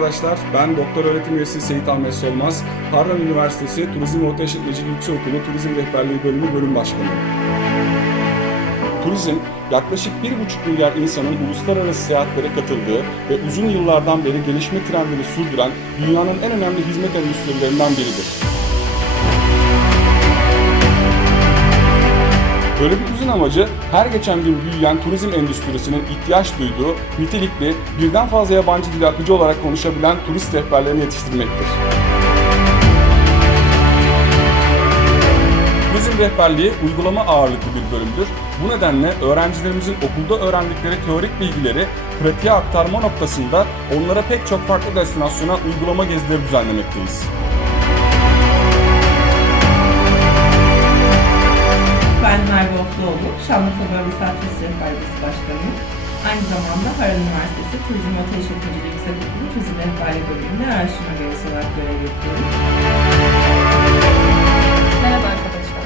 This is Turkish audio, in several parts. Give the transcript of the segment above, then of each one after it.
arkadaşlar. Ben Doktor Öğretim Üyesi Seyit Ahmet Solmaz. Harran Üniversitesi Turizm ve Otel İşletmeciliği Yüksekokulu Turizm Rehberliği Bölümü Bölüm Başkanıyım. Turizm, yaklaşık 1,5 milyar insanın uluslararası seyahatlere katıldığı ve uzun yıllardan beri gelişme trendini sürdüren dünyanın en önemli hizmet endüstrilerinden biridir. Örgütümüzün amacı her geçen gün büyüyen turizm endüstrisinin ihtiyaç duyduğu nitelikli, birden fazla yabancı dil akıcı olarak konuşabilen turist rehberlerini yetiştirmektir. Turizm rehberliği uygulama ağırlıklı bir bölümdür. Bu nedenle öğrencilerimizin okulda öğrendikleri teorik bilgileri pratiğe aktarma noktasında onlara pek çok farklı destinasyona uygulama gezileri düzenlemekteyiz. Başkanıyım. Aynı zamanda Harran Üniversitesi Turizm ve Otel İşletmeciliği Yüksekokulu Turizm Rehberliği Bölümünde araştırma görevlisi olarak görev yapıyorum. Merhaba arkadaşlar.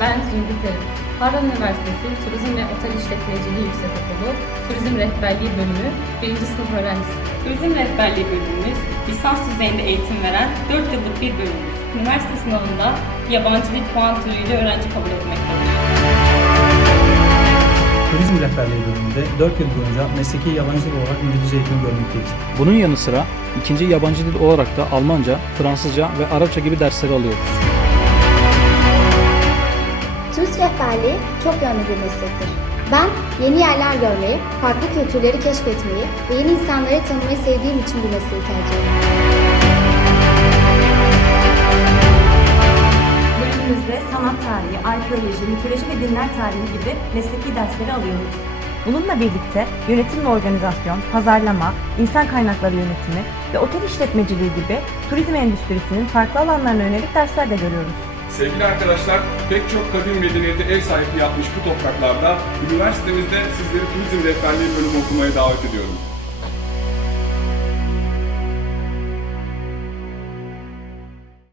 Ben Zümrüt Erim. Harran Üniversitesi Turizm ve Otel İşletmeciliği Yüksekokulu Turizm Rehberliği Bölümü 1. sınıf öğrencisiyim. Turizm rehberliği bölümümüz lisans düzeyinde eğitim veren 4 yıllık bir bölümdür. Üniversite sınavında yabancı dil puan türüyle öğrenci kabul etmektedir. Turizm rehberliği bölümünde 4 yıl boyunca mesleki yabancı dil olarak İngilizce eğitim görmekteyiz. Bunun yanı sıra ikinci yabancı dil olarak da Almanca, Fransızca ve Arapça gibi dersleri alıyoruz. Turist rehberliği çok yönlü bir meslektir. Ben yeni yerler görmeyi, farklı kültürleri keşfetmeyi ve yeni insanları tanımayı sevdiğim için bu mesleği tercih ediyorum. Arkeoloji, mitoloji ve dinler tarihi gibi mesleki dersleri alıyoruz. Bununla birlikte yönetim ve organizasyon, pazarlama, insan kaynakları yönetimi ve otel işletmeciliği gibi turizm endüstrisinin farklı alanlarına yönelik dersler de görüyoruz. Sevgili arkadaşlar, pek çok kadim medeniyete ev sahipliği yapmış bu topraklarda üniversitemizde sizleri turizm rehberliği bölümü okumaya davet ediyorum.